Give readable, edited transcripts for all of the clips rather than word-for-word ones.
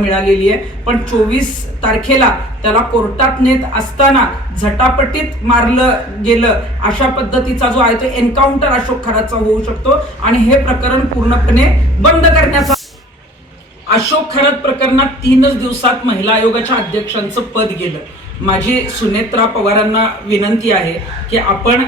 मिळालेली आहे, पण 24 तारखेला त्याला कोर्टात नेत असताना झटापटीत मारलं गेलं अशा पद्धतीचा जो आहे तो एन्काउंटर अशोक खरातचा होऊ शकतो आणि हे प्रकरण पूर्णपणे बंद करण्याचा. अशोक खरात प्रकरणात 3च दिवसात महिला आयोगाच्या अध्यक्षांचं पद गेलं. माझी सुनेत्रा पवारांना विनंती आहे की आपण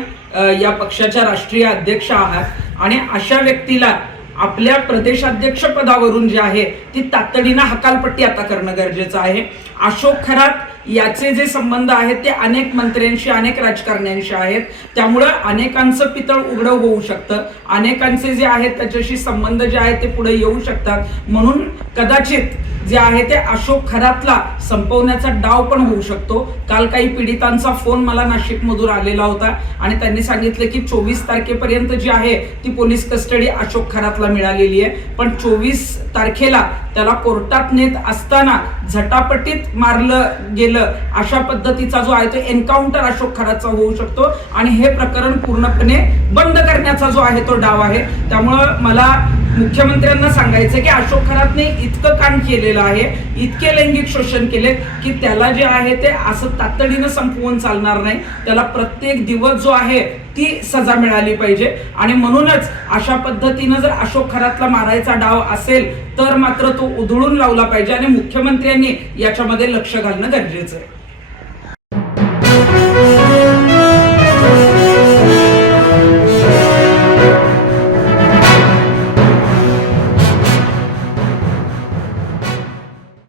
या पक्षाच्या राष्ट्रीय अध्यक्ष आहात आणि अशा व्यक्तीला आपल्या प्रदेशाध्यक्ष पदावरून जे आहे ती तातडीनं हकालपट्टी आता करणं गरजेचं आहे. अशोक खरात याचे जे संबंध आहेत ते अनेक मंत्र्यांशी अनेक राजकारण्यांशी आहेत, त्यामुळं अनेकांचं पितळ उघडं होऊ शकतं, अनेकांचे जे आहेत त्याच्याशी संबंध जे आहेत ते पुढे येऊ शकतात. म्हणून कदाचित जे आहे ते अशोक खरातला संपवण्याचा डाव पण होऊ शकतो. काल काही पीडितांचा फोन मला नाशिकमधून आलेला होता आणि त्यांनी सांगितलं की 24 तारखेपर्यंत जी आहे ती पोलीस कस्टडी अशोक खरातला मिळालेली आहे, पण 24 तारखेला त्याला कोर्टात नेत असताना झटापटीत मारलं गेलं अशा पद्धतीचा जो आहे तो एन्काउंटर अशोक खरातचा होऊ शकतो आणि हे प्रकरण पूर्णपणे बंद करण्याचा जो आहे तो डाव आहे. त्यामुळं मला मुख्यमंत्र्यांना सांगायचं की अशोक खरातने इतकं कांड केलेलं आहे, इतके लैंगिक शोषण केले की त्याला जे आहे ते असं तातडीनं संपवून चालणार नाही. त्याला प्रत्येक दिवस जो आहे ती सजा मिळाली पाहिजे आणि म्हणूनच अशा पद्धतीनं जर अशोक खरातला मारायचा डाव असेल तर मात्र तो उधळून लावला पाहिजे आणि मुख्यमंत्र्यांनी याच्यामध्ये लक्ष घालणं गरजेचं आहे.